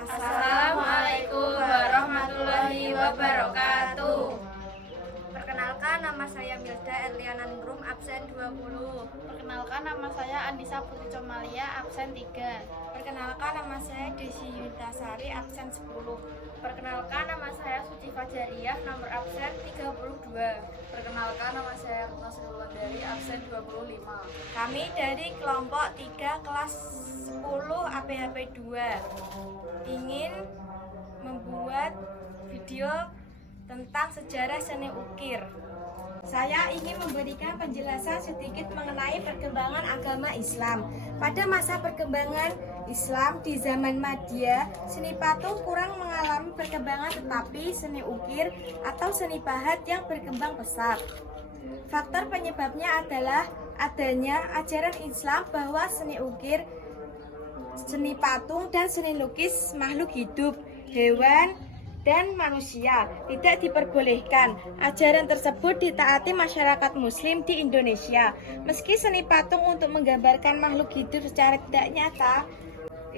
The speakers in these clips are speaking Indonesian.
Assalamualaikum warahmatullahi wabarakatuh. Perkenalkan, nama saya Milda Erliana Ningrum, absen 20. Perkenalkan, nama saya Andisa Putri Comalia, absen 3. Perkenalkan, nama saya Desi Yuntasari, absen 10. Perkenalkan, nama saya Suci Fajariyah, nomor absen 32. Perkenalkan, nama saya Retno Sriwulandari, absen 25. Kami dari kelompok 3 kelas 10 APHP 2 ingin membuat video tentang sejarah seni ukir. Saya ingin memberikan penjelasan sedikit mengenai perkembangan agama Islam. Pada masa perkembangan Islam di zaman Madia, seni patung kurang mengalami perkembangan, tetapi seni ukir atau seni pahat yang berkembang pesat. Faktor penyebabnya adalah adanya ajaran Islam bahwa seni ukir, seni patung, dan seni lukis makhluk hidup, hewan, dan manusia tidak diperbolehkan. Ajaran tersebut ditaati masyarakat muslim di Indonesia. Meski seni patung untuk menggambarkan makhluk hidup secara tidak nyata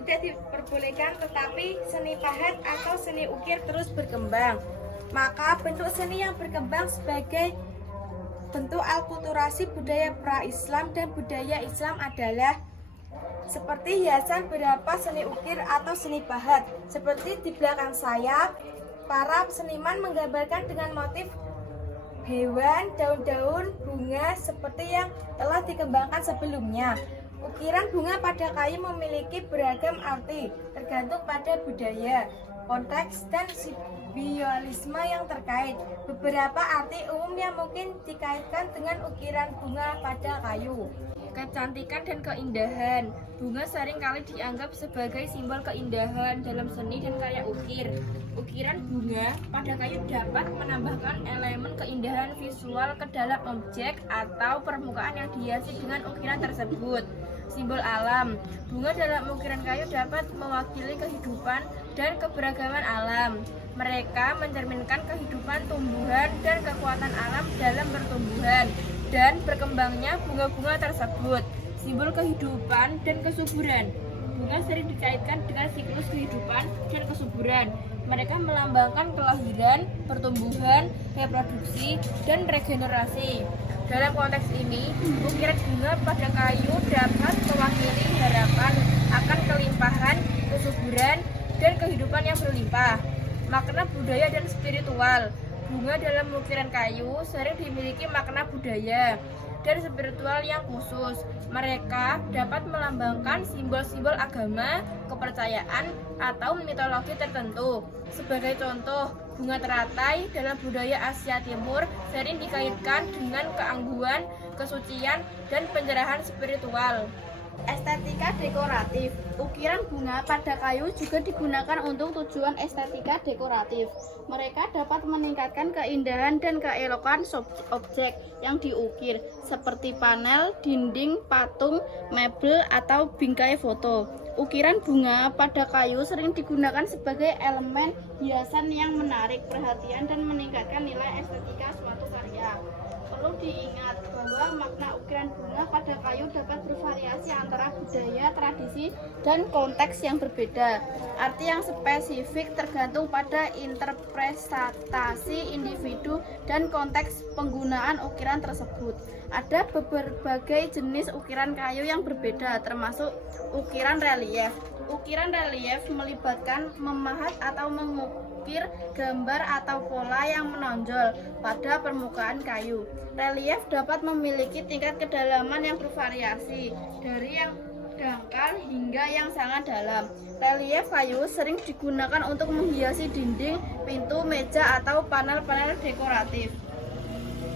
tidak diperbolehkan, tetapi seni pahat atau seni ukir terus berkembang. Maka bentuk seni yang berkembang sebagai bentuk alkulturasi budaya pra-Islam dan budaya Islam adalah seperti hiasan berupa seni ukir atau seni pahat. Seperti di belakang saya, para seniman menggambarkan dengan motif hewan, daun-daun, bunga seperti yang telah dikembangkan sebelumnya. Ukiran bunga pada kayu memiliki beragam arti, tergantung pada budaya, konteks, dan simbolisme yang terkait. Beberapa arti umum yang mungkin dikaitkan dengan ukiran bunga pada kayu. Kecantikan dan keindahan. Bunga seringkali dianggap sebagai simbol keindahan dalam seni dan karya ukir. Ukiran bunga pada kayu dapat menambahkan elemen keindahan visual ke dalam objek atau permukaan yang dihiasi dengan ukiran tersebut. Simbol alam. Bunga dalam ukiran kayu dapat mewakili kehidupan dan keberagaman alam. Mereka mencerminkan kehidupan tumbuhan dan kekuatan alam dalam pertumbuhan dan berkembangnya bunga-bunga tersebut. Simbol kehidupan dan kesuburan. Bunga sering dikaitkan dengan siklus kehidupan dan kesuburan. Mereka melambangkan kelahiran, pertumbuhan, reproduksi, dan regenerasi. Dalam konteks ini, ukiran bunga pada kayu dapat mewakili harapan akan kelimpahan, kesuburan, dan kehidupan yang berlimpah. Makna budaya dan spiritual. Bunga dalam ukiran kayu sering dimiliki makna budaya dan spiritual yang khusus. Mereka dapat melambangkan simbol-simbol agama, kepercayaan, atau mitologi tertentu. Sebagai contoh, bunga teratai dalam budaya Asia Timur sering dikaitkan dengan keangguhan, kesucian, dan pencerahan spiritual. Estetika dekoratif. Ukiran bunga pada kayu juga digunakan untuk tujuan estetika dekoratif. Mereka dapat meningkatkan keindahan dan keelokan objek yang diukir, seperti panel, dinding, patung, mebel, atau bingkai foto. Ukiran bunga pada kayu sering digunakan sebagai elemen hiasan yang menarik perhatian dan meningkatkan nilai estetika suatu karya. Perlu diingat bahwa makna ukiran bunga pada kayu dapat bervariasi antara budaya, tradisi, dan konteks yang berbeda. Arti yang spesifik tergantung pada interpretasi individu dan konteks penggunaan ukiran tersebut. Ada berbagai jenis ukiran kayu yang berbeda, termasuk ukiran relief. Ukiran relief melibatkan memahat atau mengukir gambar atau pola yang menonjol pada permukaan kayu. Relief dapat memiliki tingkat kedalaman yang bervariasi, dari yang dangkal hingga yang sangat dalam. Relief kayu sering digunakan untuk menghiasi dinding, pintu, meja, atau panel-panel dekoratif.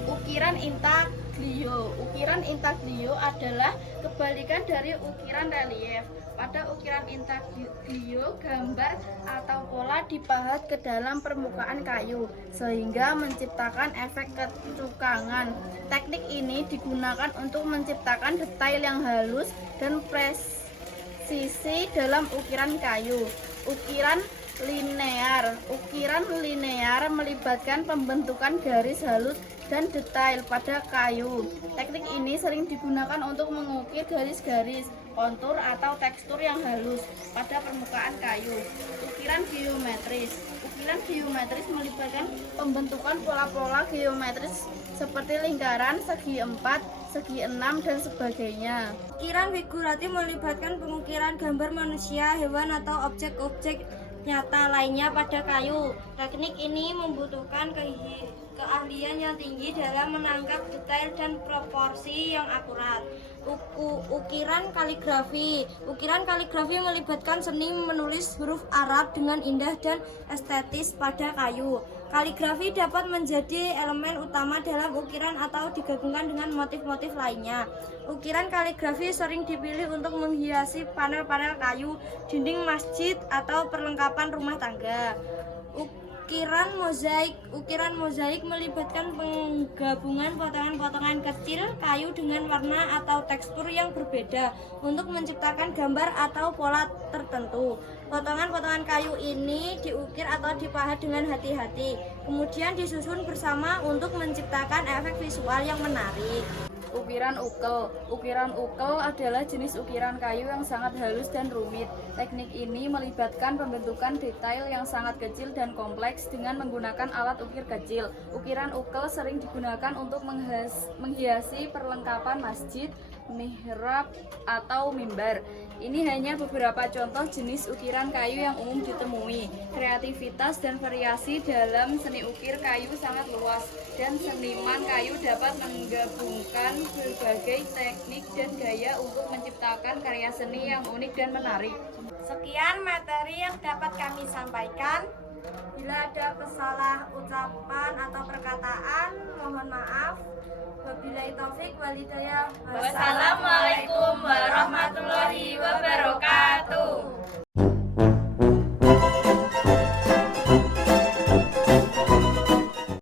Ukiran intaglio. Ukiran intaglio adalah kebalikan dari ukiran relief. Pada ukiran intaglio, gambar atau pola dipahat ke dalam permukaan kayu sehingga menciptakan efek kecukangan. Teknik ini digunakan untuk menciptakan detail yang halus dan presisi dalam ukiran kayu. Ukiran linear. Ukiran linear melibatkan pembentukan garis halus dan detail pada kayu. Teknik ini sering digunakan untuk mengukir garis-garis, kontur atau tekstur yang halus pada permukaan kayu. Ukiran geometris. Ukiran geometris melibatkan pembentukan pola-pola geometris seperti lingkaran, segi 4, segi 6, dan sebagainya. Ukiran figuratif melibatkan pengukiran gambar manusia, hewan, atau objek-objek nyata lainnya pada kayu. Teknik ini membutuhkan keahlian yang tinggi dalam menangkap detail dan proporsi yang akurat. Ukiran kaligrafi. Ukiran kaligrafi melibatkan seni menulis huruf Arab dengan indah dan estetis pada kayu. Kaligrafi dapat menjadi elemen utama dalam ukiran atau digabungkan dengan motif-motif lainnya. Ukiran kaligrafi sering dipilih untuk menghiasi panel-panel kayu, dinding masjid, atau perlengkapan rumah tangga. Ukiran mozaik melibatkan penggabungan potongan-potongan kecil kayu dengan warna atau tekstur yang berbeda untuk menciptakan gambar atau pola tertentu. Potongan-potongan kayu ini diukir atau dipahat dengan hati-hati, kemudian disusun bersama untuk menciptakan efek visual yang menarik. Ukiran ukel. Ukiran ukel adalah jenis ukiran kayu yang sangat halus dan rumit. Teknik ini melibatkan pembentukan detail yang sangat kecil dan kompleks dengan menggunakan alat ukir kecil. Ukiran ukel sering digunakan untuk menghiasi perlengkapan masjid, mihrab, atau mimbar. Ini hanya beberapa contoh jenis ukiran kayu yang umum ditemui. Kreativitas dan variasi dalam seni ukir kayu sangat luas, dan seniman kayu dapat menggabungkan berbagai teknik dan gaya untuk menciptakan karya seni yang unik dan menarik. Sekian materi yang dapat kami sampaikan. Bila ada salah ucapan atau perkataan, mohon maaf. Wabillahi taufik wal hidayah. Wassalamualaikum